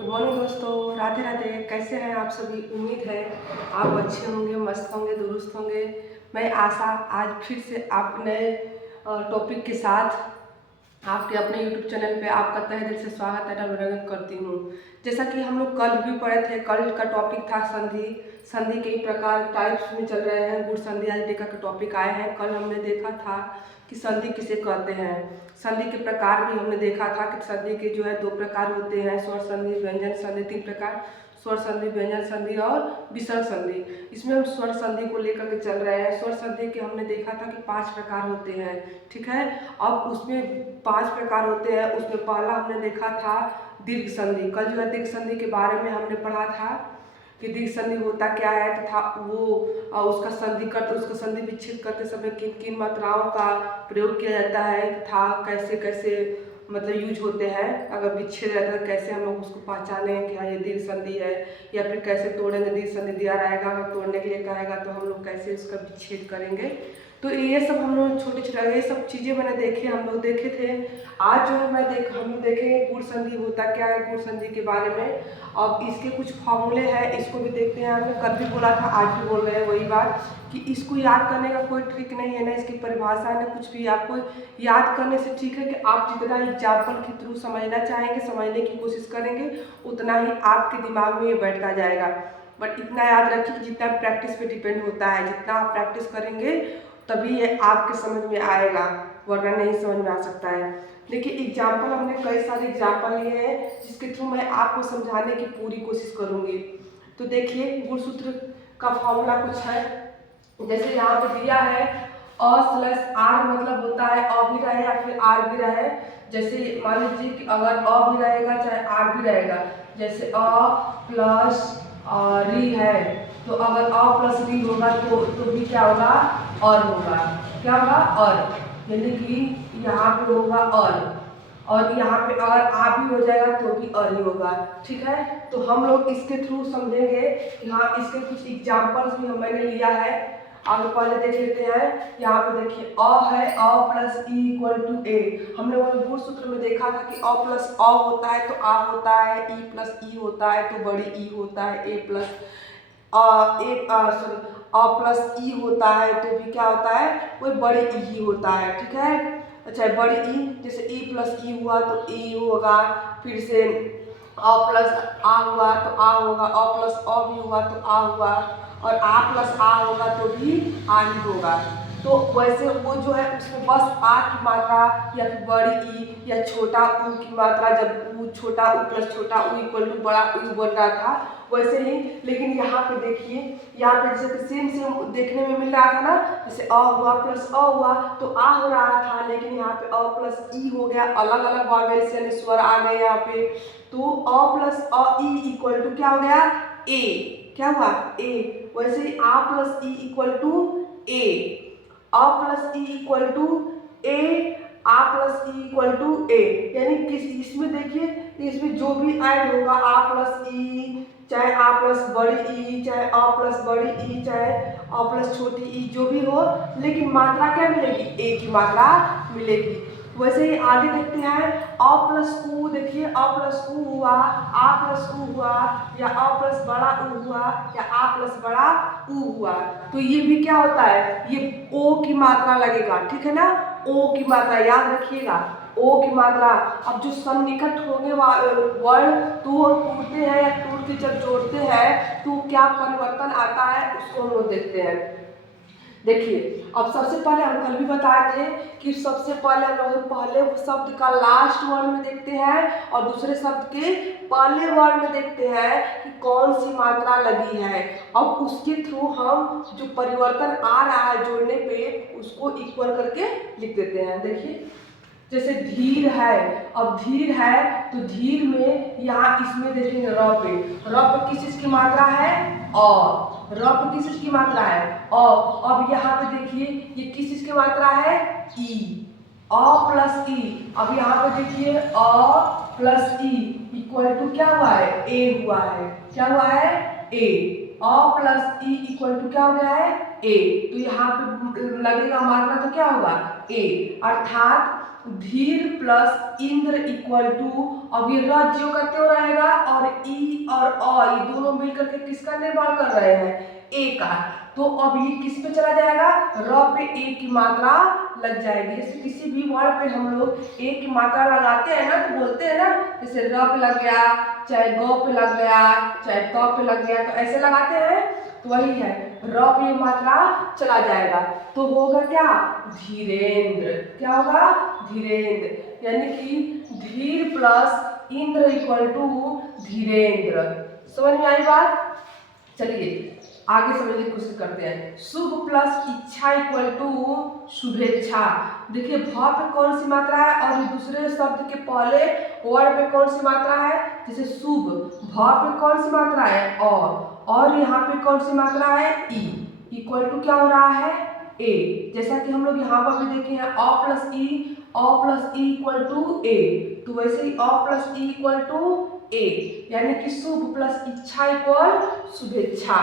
Good morning दोस्तों, राधे राधे। कैसे हैं आप सभी? उम्मीद है आप अच्छे होंगे, मस्त होंगे, दुरुस्त होंगे। मैं आशा आज फिर से आप नए टॉपिक के साथ आपके अपने यूट्यूब चैनल पे आपका तहे दिल से स्वागत है, अभिनंदन करती हूँ। जैसा कि हम लोग कल भी पढ़े थे, कल का टॉपिक था संधि। संधि कई प्रकार टाइप्स में चल रहे हैं। गुड़ संधि आज टीका का टॉपिक आए हैं। कल हमने देखा था कि संधि किसे कहते हैं। संधि के प्रकार भी हमने देखा था कि संधि के जो है दो प्रकार होते हैं, स्वर संधि, व्यंजन संधि। तीन प्रकार, स्वर संधि, व्यंजन संधि और विसर्ग संधि। इसमें हम स्वर संधि को लेकर के चल रहे हैं। स्वर संधि के हमने देखा था कि 5 प्रकार होते हैं, ठीक है। अब उसमें 5 प्रकार होते हैं, उसमें पहला हमने देखा था दीर्घ संधि। कल जो है दीर्घ संधि के बारे में हमने पढ़ा था कि दीर्घ संधि होता क्या है तथा वो उसका संधि विच्छेद करते समय किन किन मात्राओं का प्रयोग किया जाता है तथा कैसे कैसे मतलब यूज होते हैं। अगर विच्छेद रहता है कैसे हम लोग उसको पहचानें कि हाँ ये दीर्घ संधि है, या फिर कैसे तोड़ेंगे। दीर्घ संधि दिया रहेगा, अगर तोड़ने के लिए कहेगा तो हम लोग कैसे उसका विच्छेद करेंगे। तो ये सब हम लोग छोटे छोटे ये सब चीज़ें मैंने देखे, हम लोग देखे थे। आज जो है हम लोग देखेंगे गुड़ संधि होता क्या है, गुड़ संधि के बारे में। अब इसके कुछ फॉर्मूले हैं, इसको भी देखते हैं। हमने कल भी बोला था, आज भी बोल रहे हैं वही बात कि इसको याद करने का कोई ट्रिक नहीं है ना, इसकी परिभाषा ने कुछ भी। आपको याद करने से ठीक है कि आप जितना एग्जाम्पल के थ्रू समझना चाहेंगे, समझने की कोशिश करेंगे, उतना ही आपके दिमाग में ये बैठता जाएगा। बट इतना याद रखिए कि जितना प्रैक्टिस पे डिपेंड होता है, जितना आप प्रैक्टिस करेंगे तभी ये आपके समझ में आएगा, वरना नहीं समझ में आ सकता है। देखिए एग्जाम्पल, हमने कई सारे एग्जाम्पल लिए हैं जिसके थ्रू मैं आपको समझाने की पूरी कोशिश करूंगी। तो देखिए गुण सूत्र का फॉर्मूला कुछ है, जैसे यहाँ पे दिया है अ+r, मतलब होता है अ भी रहे या फिर आर भी रहे। जैसे मान लीजिए कि अगर अ भी रहेगा चाहे आर भी रहेगा, जैसे अ प्लस री है, तो अगर अ प्लस री होगा तो भी क्या होगा, और होगा। क्या होगा, और, यानी कि यहाँ पे होगा और यहाँ पे अगर आ भी हो जाएगा तो भी और ही होगा, ठीक है। तो हम लोग इसके थ्रू समझेंगे। यहाँ इसके कुछ एग्जाम्पल्स भी मैंने लिया है, आगे पहले देख लेते हैं। यहाँ पे देखिए अ है, अ प्लस ई इक्वल टू ए। हमने वो गुण सूत्र में देखा था कि अ प्लस अ होता है तो आ होता है, ई प्लस ई होता है तो बड़ी ई होता है, ए प्लस अ प्लस ई होता है तो भी क्या होता है, वो बड़े ई ही होता है, ठीक है। अच्छा, बड़ी ई, जैसे ई प्लस ई हुआ तो ई होगा, फिर से अ प्लस आ हुआ तो आ होगा, अ प्लस अ भी हुआ तो आ हुआ, और आ प्लस आ होगा तो भी आ ही होगा। तो वैसे वो जो है उसमें बस आ की मात्रा या फिर बड़ी ई या छोटा ऊ की मात्रा, जब ऊ छोटा ऊ प्लस छोटा ऊ इक्वल टू बड़ा ऊ बन रहा था वैसे ही। लेकिन यहाँ पे देखिए, यहाँ पे जैसे सेम देखने में मिल रहा था ना, जैसे अ हुआ प्लस अ हुआ तो आ हो रहा था, लेकिन यहाँ पे अ प्लस ई हो गया, अलग अलग वॉवेल्स यानी स्वर आ गए यहाँ पे। तो अ प्लस अ ई इक्वल टू क्या हो गया, ए। क्या हुआ, ए। वैसे ही आ प्लस ई इक्वल टू ए, अ प्लस ई इक्वल टू ए, आ प्लस ई इक्वल टू ए। यानी किस इसमें देखिए, इसमें जो भी ऐड होगा आ प्लस ई, चाहे आ प्लस बड़ी ई, चाहे अ प्लस बड़ी ई, चाहे अ प्लस छोटी ई, जो भी हो, लेकिन मात्रा क्या मिलेगी, ए की मात्रा मिलेगी। वैसे ही आगे देखते हैं, अ प्लस ऊ, देखिए अ प्लस ऊ हुआ, आ प्लस ऊ हुआ, या अ प्लस बड़ा ऊ हुआ, या आ प्लस बड़ा ऊ हुआ, तो ये भी क्या होता है, ये ओ की मात्रा लगेगा, ठीक है ना। ओ की मात्रा याद रखिएगा, ओ की मात्रा। अब जो सन्निकट होने वाले वर्ण तो वो टूटते हैं या टूट के जब जोड़ते हैं तो क्या परिवर्तन आता है उसको हम लोग देखते हैं। देखिए अब सबसे पहले हम कल भी बताए थे कि सबसे पहले हम लोग पहले शब्द का लास्ट वर्ण में देखते हैं और दूसरे शब्द के पहले वर्ण में देखते हैं कि कौन सी मात्रा लगी है। अब उसके थ्रू हम जो परिवर्तन आ रहा है जोड़ने पे उसको इक्वल करके लिख देते हैं। देखिए जैसे धीर है, अब धीर है तो धीर में यहाँ इसमें देखेंगे र पे, र पे किस चीज की मात्रा है, अ। र पे किस चीज की मात्रा है, अ। अब यहाँ पे देखिए ये किस चीज की मात्रा है, ई, अ प्लस ई। अब यहाँ पे देखिए अ प्लस ई इक्वल टू क्या हुआ है, ए हुआ है। क्या हुआ है, ए। अ प्लस ई इक्वल टू क्या हो गया है, ए। तो यहाँ पे लगेगा मात्रा तो क्या होगा, ए। अर्थात धीर प्लस इंद्र इक्वल टू, अब ये र ज्यों का त्यों रहेगा और ई और अ ये दोनों मिलकर के किसका निर्माण कर रहे हैं, ए का। तो अब ये किस पे चला जाएगा, र पे ए की मात्रा लग जाएगी। जैसे किसी भी वर्ड पे हम लोग ए की मात्रा लगाते हैं ना, तो बोलते हैं ना, जैसे र पे लग गया, चाहे ग पे लग गया, चाहे त पे लग गया, तो ऐसे लगाते हैं। तो वही है, र पे मात्रा चला जाएगा तो होगा क्या, धीरेन्द्र। क्या होगा, धीरेन्द्र। यानी कि धीर plus Indra equal to Dhirendra. समझ में आई बात। चलिए आगे समझने की कोशिश करते हैं। शुभ प्लस इच्छा इक्वल टू शुभेच्छा। देखिए भ पे कौन सी मात्रा है और दूसरे शब्द के पहले वर्ड पे कौन सी मात्रा है, जैसे शुभ, भ पे कौन सी मात्रा है, और यहाँ पे कौन सी मात्रा है, ई, इक्वल टू क्या हो रहा है, ए। जैसा कि हम लोग यहाँ पर भी देखे हैं अ प्लस ई इक्वल टू ए, तो वैसे ही अ प्लस ई इक्वल टू ए, यानी कि शुभ प्लस इच्छा इक्वल शुभेच्छा।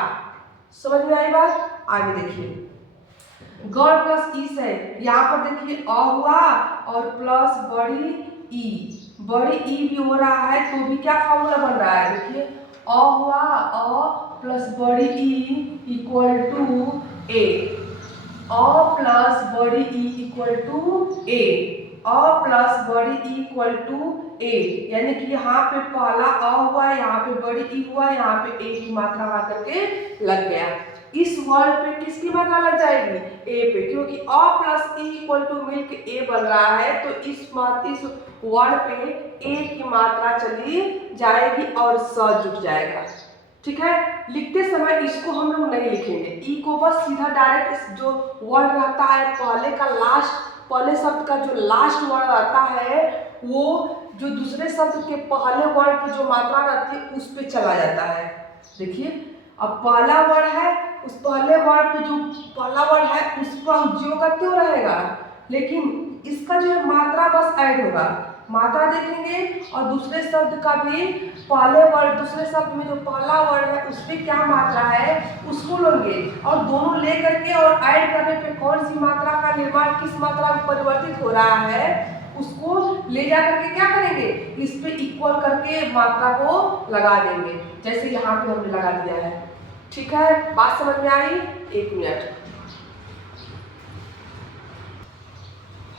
समझ में आई बात। आगे देखिए गौर प्लस ई से, यहाँ पर देखिए अ हुआ और प्लस बड़ी ई भी हो रहा है, तो भी क्या फॉर्मूला बन रहा है, देखिए अ हुआ, अ प्लस बड़ी ई इक्वल टू ए, अ प्लस बड़ी ई इक्वल टू ए, अ प्लस बड़ी ई इक्वल टू ए। यानी कि यहाँ पे पहला अ हुआ, यहाँ पे बड़ी ई हुआ, यहाँ पे ए की मात्रा आकर के लग गया। इस वर्ड पे किसकी मात्रा लग जाएगी, ए पे, क्योंकि अ प्लस ई इक्वल टू मिलके ए बन रहा है, तो इस वर्ड पे ए की मात्रा चली जाएगी और स जुट जाएगा। ठीक है, लिखते समय इसको हम लोग नहीं लिखेंगे, ई को बस सीधा डायरेक्ट जो वर्ड रहता है पहले शब्द का जो लास्ट वर्ड रहता है, वो जो दूसरे शब्द के पहले वर्ड पे जो मात्रा रहती है उस पे चला जाता है। देखिए अब पहला वर्ड है, उस पहले वर्ड पे जो पहला वर्ड है उस पर ज्यों का त्यों रहेगा, लेकिन इसका जो है मात्रा बस ऐड होगा। मात्रा देखेंगे और दूसरे शब्द का भी पहले वर्ड, दूसरे शब्द में जो पहला वर्ड है उसमें क्या मात्रा है उसको लेंगे, और दोनों ले करके और ऐड करने पे कौन सी मात्रा का निर्माण किस मात्रा में परिवर्तित हो रहा है उसको ले जा करके क्या करेंगे, इस पे इक्वल करके मात्रा को लगा देंगे, जैसे यहाँ पे हमने लगा दिया है। ठीक है, बात समझ में आई। एक मिनट।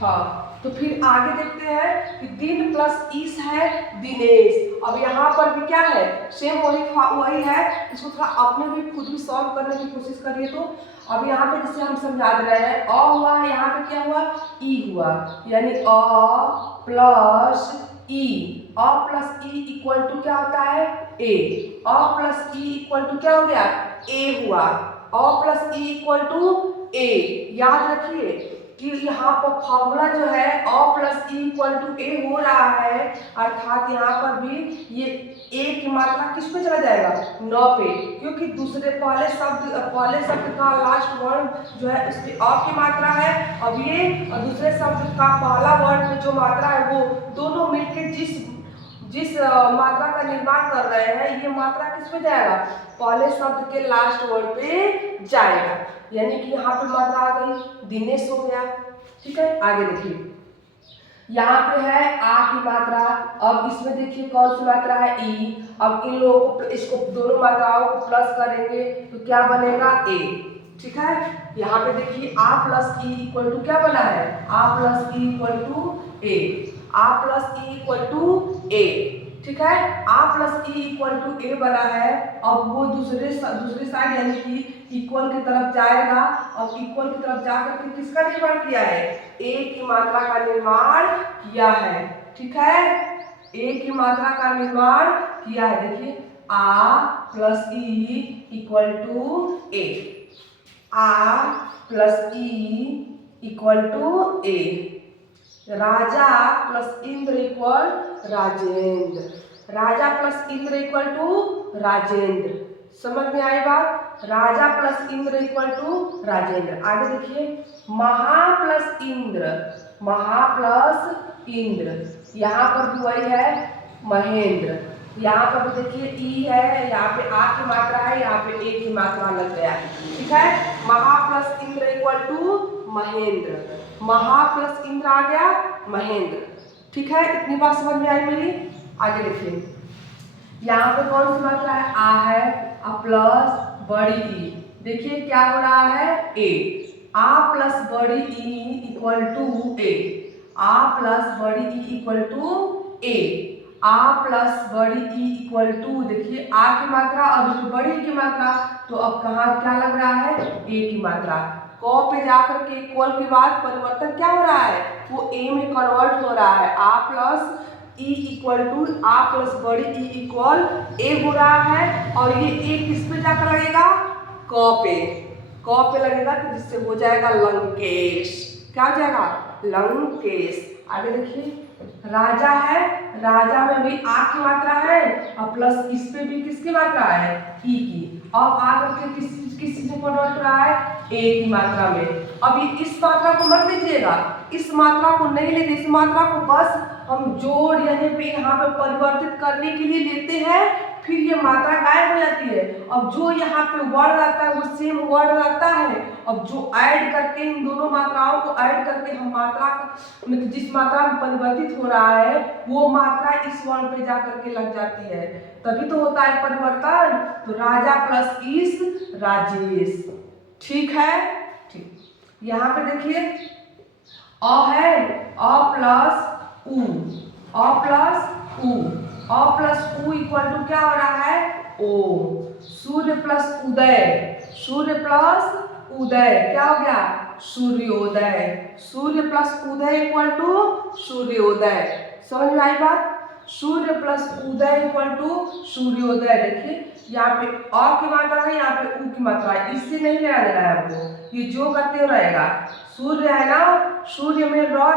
हाँ, तो फिर आगे देखते हैं कि दिन प्लस इस है दिनेश। अब यहाँ पर भी क्या है, सेम वही है, इसको थोड़ा अपने भी खुद भी सॉल्व करने की कोशिश करिए। तो अब यहाँ पे जैसे हम समझा दे रहे हैं, अ हुआ, यहाँ पे क्या हुआ, ई हुआ, यानी अ प्लस ई इक्वल टू क्या होता है, ए। अ प्लस ई इक्वल टू क्या हो गया, ए हुआ। अ प्लस ई इक्वल टू ए। याद रखिए कि यहाँ पर फॉर्मूला जो है अ प्लस ई इक्वल टू ए हो रहा है, अर्थात यहाँ पर भी ये ए की मात्रा किस पे चला जाएगा, 9 पे, क्योंकि पहले शब्द का लास्ट वर्ड जो है उसकी अ की मात्रा है। अब ये और दूसरे शब्द का पहला वर्ड में जो मात्रा है वो दोनों मिलकर जिस मात्रा का निर्माण कर रहे हैं, ये मात्रा किस पे जाएगा, पहले शब्द के लास्ट वर्ड पे जाएगा। यानी कि यहाँ पे मात्रा आ गई, दिनेश हो गया। ठीक है, आगे देखिए यहाँ पे है आ की मात्रा। अब इसमें देखिए कौन सी मात्रा है, ई। अब इन लोगों को इसको दोनों मात्राओं को प्लस करेंगे तो क्या बनेगा, ए। ठीक है, यहाँ पे देखिए आ प्लस ई इक्वल टू क्या बना है, आ प्लस ई इक्वल टू ए। आ प्लस ई इक्वल टू ए। ठीक है, आ प्लस ई इक्वल टू ए बना है। अब वो दूसरे साइड यानी कि इक्वल की तरफ जाएगा, और इक्वल की तरफ जाकर के किसका निर्माण किया है, ए की मात्रा का निर्माण किया है। ठीक है, ए की मात्रा का निर्माण किया है। देखिए आ प्लस ई इक्वल टू ए, आ प्लस ई इक्वल टू ए। राजा प्लस इंद्र इक्वल राजेंद्र। राजा plus Indra equal to Rajendra. समझ में आई बात, राजा plus Indra equal to Rajendra. आगे देखिए महा प्लस इंद्र, महा प्लस इंद्र, यहाँ पर भी वही है महेंद्र। यहाँ पर भी देखिए ई है, यहाँ पे आ की मात्रा है, यहाँ पे ए की मात्रा लग गया। ठीक है, महा plus Indra equal to Mahendra. महा प्लस इंद्र आ गया, महेंद्र। ठीक है, इतनी बात समझ में आई मेरी। आगे देखिए, यहाँ पे कौन सी मात्रा है, आ है, आ प्लस बड़ी ई। देखिए क्या हो रहा है, ए। आ प्लस बड़ी ई इक्वल टू ए। आ प्लस बड़ी ई इक्वल टू ए। आ प्लस बड़ी ई इक्वल टू, देखिए आ की मात्रा और बड़ी की मात्रा, तो अब कहाँ क्या लग रहा है, ए की मात्रा। क पे जाकर के इक्वल के बाद परिवर्तन क्या हो रहा है, वो ए में कन्वर्ट हो रहा है। आ प्लस ई इक्वल टू आ प्लस बड़ी ई इक्वल ए हो रहा है, और ये ए किस पे जाकर लगेगा, क पे। क पे लगेगा तो जिससे हो जाएगा लंकेश। क्या हो जाएगा, लंकेश। आगे देखिए, राजा है, राजा में भी आ की मात्रा है और प्लस इस पे भी किसकी मात्रा है, ई की। अब आ करके किस चीज में कन्वर्ट हो रहा है, ए की मात्रा में। अब ये इस मात्रा को मत लीजिएगा, इस मात्रा को नहीं लेते, इस मात्रा को बस हम जोड़ यानी पे यहाँ पे परिवर्तित करने के लिए लेते हैं, फिर ये मात्रा गायब हो जाती है। अब जो यहाँ पे वर्ड आता है वो सेम वर्ड आता है। अब जो ऐड करके इन दोनों मात्राओं को ऐड करके हम मात्रा मतलब जिस मात्रा में परिवर्तित हो रहा है वो मात्रा इस वर्ण पे जा करके लग जाती है, तभी तो होता है परिवर्तन। तो राजा प्लस इस राजेश। ठीक है, ठीक। यहाँ पे देखिए अ है, अ प्लस उ, अ प्लस उ, अ प्लस उ इक्वल टू क्या हो रहा है, ओ। सूर्य प्लस उदय, सूर्य प्लस उदय क्या हो गया, सूर्योदय। सूर्य प्लस उदय इक्वल टू सूर्योदय। समझ में आई बात, सूर्य प्लस उदय इक्वल टू सूर्योदय। देखिए यहाँ पे अ की मात्रा है, यहाँ पे उ की मात्रा है, इससे नहीं लेना देना है आपको, ये जो करते रहेगा। सूर्य है ना, सूर्य में र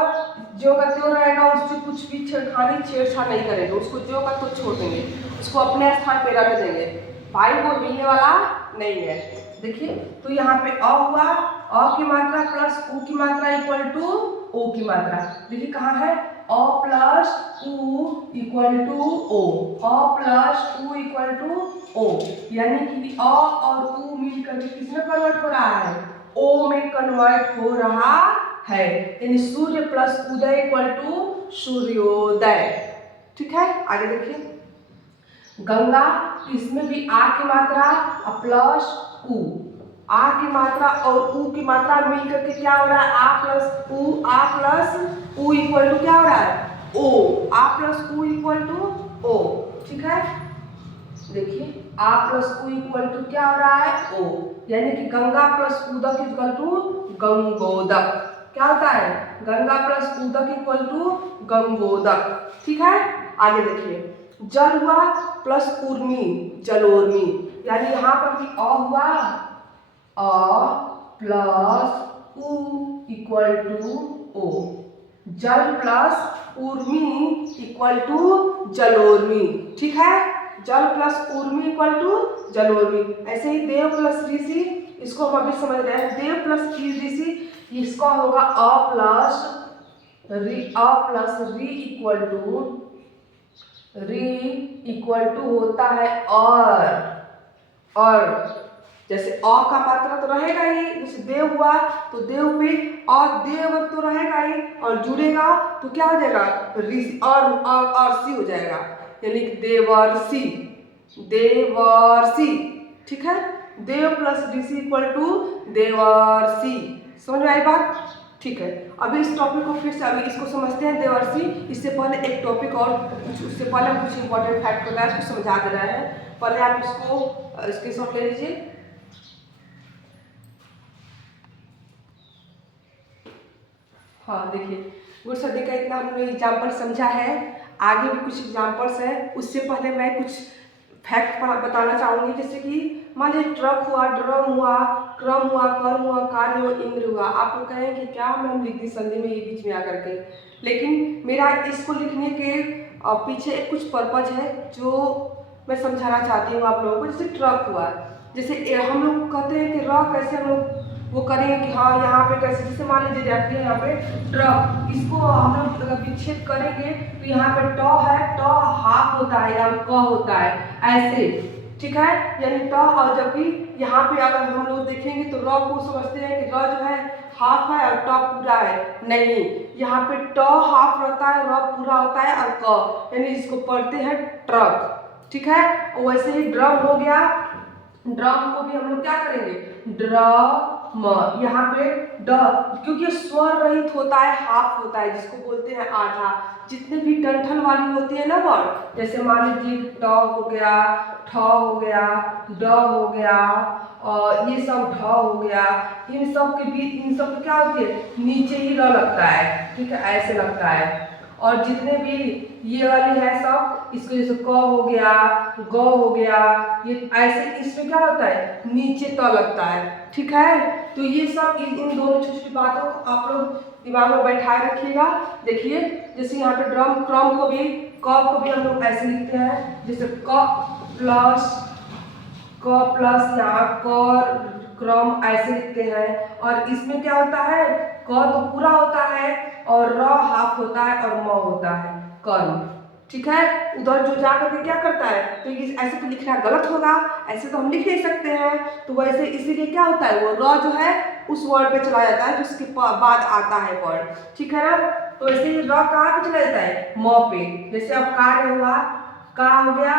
जो करते हो रहेगा, उससे कुछ भी छेड़छाड़ नहीं करेंगे, उसको जो का तो छोड़ देंगे, उसको अपने स्थान पे रख देंगे, भाई वो मिलने वाला नहीं है। देखिए तो यहाँ पे अ हुआ, अ की मात्रा प्लस उ की मात्रा इक्वल टू ओ की मात्रा। देखिए कहाँ है, अ प्लस उ इक्वल टू ओ, अ प्लस उ इक्वल टू ओ, यानी कि अ और उ मिलकर के किसमें कन्वर्ट हो रहा है, ओ में कन्वर्ट हो रहा है। यानी सूर्य प्लस उदय इक्वल टू सूर्योदय। ठीक है, आगे देखिए, गंगा, इसमें भी आ की मात्रा प्लस उ, आ की मात्रा और उ की मात्रा मिलकर के क्या हो रहा है, आ प्लस उ इक्वल टू क्या हो रहा है, ओ। आ प्लस उ इक्वल टू ओ। ठीक है, देखिए आ प्लस उ इक्वल टू क्या हो रहा है, ओ, यानी कि गंगा प्लस उदक इक्वल टू गंगोदक। क्या होता है, गंगा प्लस उदक इक्वल टू गंगोदक। ठीक है, आगे देखिए, जल हुआ प्लस उर्मी जलोर्मी, यानी यहाँ पर भी अ हुआ, अ प्लस उ इक्वल टू ओ, जल प्लस उर्मी इक्वल टू जलोर्मी। ठीक है, जल प्लस उर्मी इक्वल टू जलोर्मी। ऐसे ही देव प्लस ऋषि, इसको हम अभी समझ रहे हैं, देव प्लस ऋषि, इसका होगा अ प्लस री इक्वल टू, री इक्वल टू होता है और जैसे अ का मात्रा तो रहेगा ही, जैसे देव हुआ तो देव पे और देव तो रहेगा ही, और जुड़ेगा तो क्या हो जाएगा, ऋषि और सी हो जाएगा, यानी कि देवर्षि, देवर्षि। ठीक है, देव प्लस ऋषि इक्वल टू देवर्षि। समझ में आई बात। ठीक है, अभी इस टॉपिक को फिर से अभी इसको समझते हैं देवर्षि। इससे पहले एक टॉपिक और उससे पहले हम कुछ इंपॉर्टेंट फैक्ट होता है उसको समझा दे रहे हैं। पहले आप इसको स्क्रीनशॉट ले लीजिए। हाँ देखिए, गुड सर्दी का इतना हमने एग्जाम्पल समझा है, आगे भी कुछ एग्जाम्पल्स हैं। उससे पहले मैं कुछ फैक्ट बताना चाहूँगी, जैसे कि मान लीजिए ट्रक हुआ, ड्रम हुआ, क्रम हुआ, कर्म हुआ, कार्य हुआ, इंद्र हुआ। आप लोग कहेंगे कि क्या मैम लिख दी संधि में ये बीच में आकर के, लेकिन मेरा इसको लिखने के पीछे कुछ पर्पज है जो मैं समझाना चाहती हूँ आप लोगों को। जैसे ट्रक हुआ, जैसे हम लोग कहते हैं कि र कैसे हम लोग वो करेंगे कि हाँ यहाँ पे कैसे, जैसे मान लीजिए जाती है यहाँ पे ट्रक, इसको हम लोग अगर विच्छेद करेंगे तो यहाँ पे ट है, ट हाफ होता है या क होता है ऐसे। ठीक है, यानी ट। और जबकि यहाँ पे अगर हम लोग देखेंगे तो र को समझते हैं कि र जो है हाफ है और ट पूरा है। नहीं, यहाँ पे ट हाफ रहता है, र पूरा होता है और क यानी इसको पढ़ते हैं ट्रक। ठीक है, वैसे ही ड्रम हो गया। ड्रम को भी हम लोग क्या करेंगे, ड्रम। यहाँ पे ड क्योंकि स्वर रहित होता है, हाफ होता है, जिसको बोलते हैं आधा। जितने भी डंठल वाली होती है ना वर्ड, जैसे मान लीजिए ट हो गया, ठ हो गया, ड हो गया और ये सब ढ हो गया, इन सब के बीच इन सब क्या होती है, नीचे ही र लगता है। ठीक है, ऐसे लगता है। और जितने भी ये वाली है सब, इसको जैसे क हो गया, ग हो गया, ये ऐसे इसमें क्या होता है, नीचे त लगता है। ठीक है, तो ये सब इन दोनों छोटी छोटी बातों को आप लोग दिमाग में बैठाए रखिएगा। देखिए, जैसे यहाँ पे ड्रम क्रम को भी, क को भी हम लोग ऐसे लिखते हैं, जैसे क प्लस यहाँ क्रम ऐसे लिखते हैं। और इसमें क्या होता है, क तो पूरा होता है और र हाफ होता है और म होता है, कर्म। ठीक है, उधर जो जा करके क्या करता है, तो ये ऐसे तो लिखना गलत होगा, ऐसे तो हम लिख नहीं सकते हैं। तो वैसे इसीलिए क्या होता है, वो र जो है उस वर्ड पे चला जाता है जिसके बाद आता है वर्ड। ठीक है ना, तो ऐसे ही र कहाँ पे चला जाता है, म पे। जैसे अब कार्य हुआ, का हो गया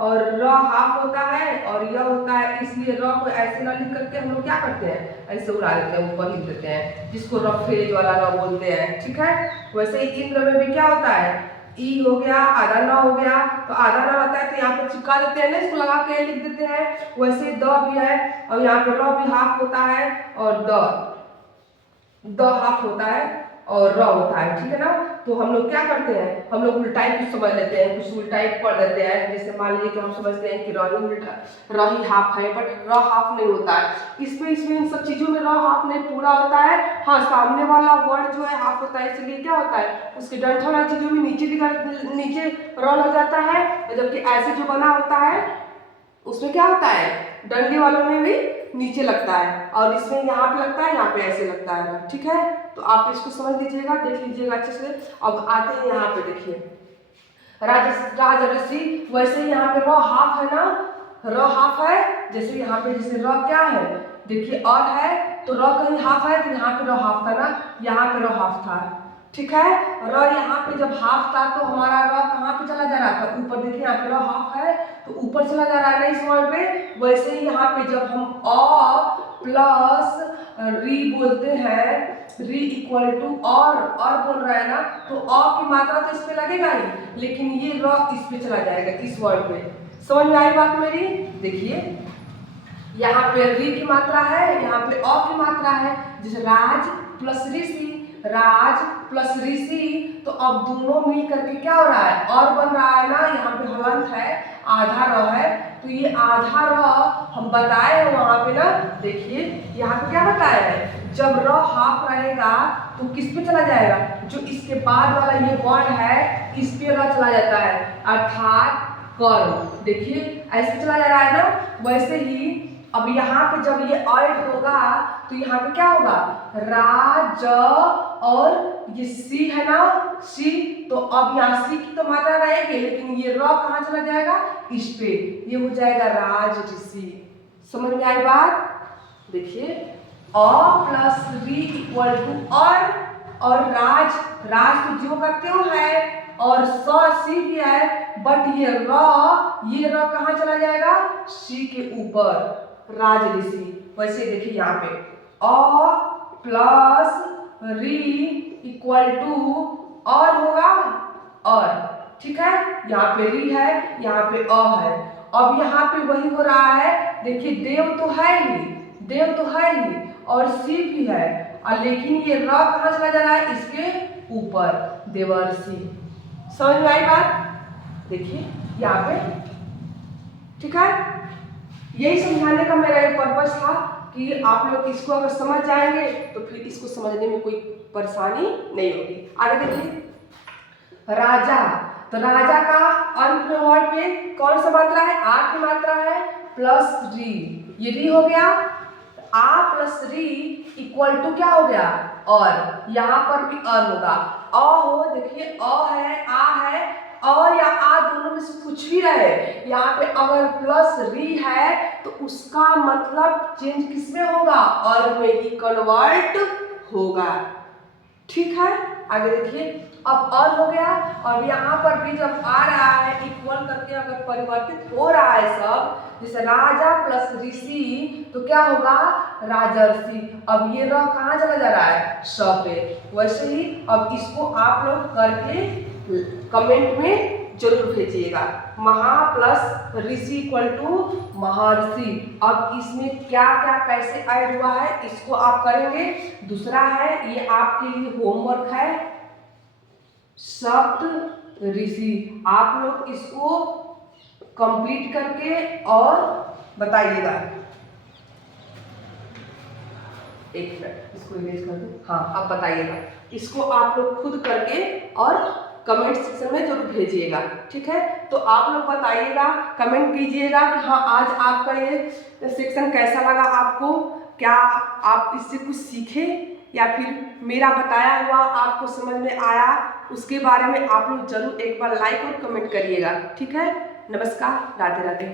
और र हाफ होता है और य होता है, इसलिए र को ऐसे ना लिख करके हम लोग क्या करते हैं, ऐसे उड़ा देते हैं, ऊपर लिख देते हैं, जिसको रफेज वाला र बोलते हैं। ठीक है, वैसे ही इंद्र में भी क्या होता है, ई हो गया, आधा न हो गया, तो आधा न रहता है तो यहाँ पे चिपका देते हैं ना, इसको लगा के लिख देते हैं। वैसे द भी है और यहाँ पे र भी हाफ होता है और द हाफ होता है और र होता है। ठीक है ना, तो हम लोग क्या करते हैं, हम लोग उल्टाई कुछ समझ लेते हैं, कुछ उल्टाई पढ़ देते हैं। जैसे मान लीजिए कि हम समझते हैं कि र ही हाफ है, बट र हाफ नहीं होता है। इसमें इन सब चीज़ों में र हाफ नहीं पूरा होता है। हाँ, सामने वाला वर्ड जो है हाफ होता है, इसलिए क्या होता है, उसके डंठल वाली चीज़ों में नीचे र लग जाता है। जबकि ऐसे जो बना होता है उसमें क्या होता है, डंडे वालों में भी नीचे लगता है और इसमें यहाँ पे लगता है, यहाँ पे ऐसे लगता है। ठीक है, तो आप इसको समझ लीजिएगा, देख लीजिएगा अच्छे से। अब आते हैं यहाँ पे, देखिए राजर्षि, वैसे ही यहाँ पे र हाफ है ना, र हाफ है। जैसे यहाँ पे जैसे र क्या है, देखिए और है तो र कहीं हाफ है, तो यहाँ पे र हाफ था ना, यहाँ पे र हाफ था। ठीक है, र यहाँ पे जब हाफ था तो हमारा र कहाँ पे चला जा रहा था, ऊपर। देखिए यहाँ पे र हाफ है तो ऊपर चला जा रहा है ना इस वर्ड पे। वैसे ही यहाँ पे जब हम अ प्लस री बोलते हैं, री इक्वल टू और बोल रहा है ना, तो अ की मात्रा तो इस पे लगेगा ही, लेकिन ये र इस पे चला जाएगा, इस वर्ड पे। समझ में आई बात मेरी? देखिए यहाँ पे री की मात्रा है, यहाँ पे अ की मात्रा है। जैसे राज प्लस ऋषि, राज प्लस ऋषि, तो अब दोनों मिल करके क्या हो रहा है, और बन रहा है ना। यहाँ पे हलंत है, आधा र है, तो ये आधा र हम बताए हैं वहां पे ना। देखिए यहाँ पे क्या बताया है, जब र हाफ रहेगा तो किस पे चला जाएगा, जो इसके बाद वाला ये वर्ड है इस पे र चला जाता है, अर्थात कर्म। देखिए ऐसे चला जा रहा है ना। वैसे ही अब यहाँ पे जब ये ऐड होगा तो यहाँ पे क्या होगा, राज और ये सी है ना, सी, तो अब यहाँ सी की तो मात्रा रहेगी, लेकिन ये र कहाँ चला जाएगा, इस पे, ये हो जाएगा राज ऋषि। समझ में आई बात? देखिए अ प्लस री इक्वल टू और राज तो जो का त्यों है और सी भी है, बट ये र कहाँ चला जाएगा, सी के ऊपर, राज ऋषि। वैसे देखिए यहाँ पे अ प्लस री इक्वल टू और होगा और। ठीक है, यहाँ पे री है, यहाँ पे अ है। अब यहाँ पे वही हो रहा है, देखिए देव तो है ही और सी भी है, और लेकिन ये र कहाँ चला जा रहा है, इसके ऊपर, देवर्षि। समझ में आई बात? देखिए यहाँ पे। ठीक है, यही समझाने का मेरा एक पर्पस था कि आप लोग इसको अगर समझ जाएंगे तो फिर इसको समझने में कोई परेशानी नहीं होगी। आगे देखिए राजा, तो राजा का अंत में वर्ड पे कौन सा मात्रा है, आ की मात्रा है प्लस री, ये री हो गया। आ प्लस री इक्वल टू क्या हो गया, और यहाँ पर भी और होगा, अ हो, देखिए अ है, आ है, और या आ दोनों लोगों में से पूछ भी रहे यहाँ पे अगर प्लस री है तो उसका मतलब चेंज किसमें होगा, और में ही कन्वर्ट होगा। ठीक है, आगे देखिए, अब और हो गया। और यहाँ पर भी जब आ रहा है इक्वल करके अगर परिवर्तित हो रहा है सब, जैसे राजा प्लस ऋषि तो क्या होगा, राजर्षि। अब ये र कहाँ चला जा रहा है, स पे। वैसे ही अब इसको आप लोग करके कमेंट में जरूर भेजिएगा। महा प्लस ऋषि इक्वल टू महर्षि। अब इसमें क्या क्या कैसे ऐड हुआ है इसको आप करेंगे। दूसरा है, ये आपके लिए होमवर्क है, सप्त ऋषि। आप लोग इसको कंप्लीट करके और बताइएगा। एक मिनट, इसको इरेज कर दो। हाँ, अब बताइएगा, इसको आप लोग खुद करके और कमेंट सेक्शन में जरूर भेजिएगा। ठीक है, तो आप लोग बताइएगा, कमेंट कीजिएगा कि हाँ आज आपका ये सेक्शन कैसा लगा आपको, क्या आप इससे कुछ सीखे या फिर मेरा बताया हुआ आपको समझ में आया, उसके बारे में आप लोग जरूर एक बार लाइक और कमेंट करिएगा। ठीक है, नमस्कार, राधे राधे।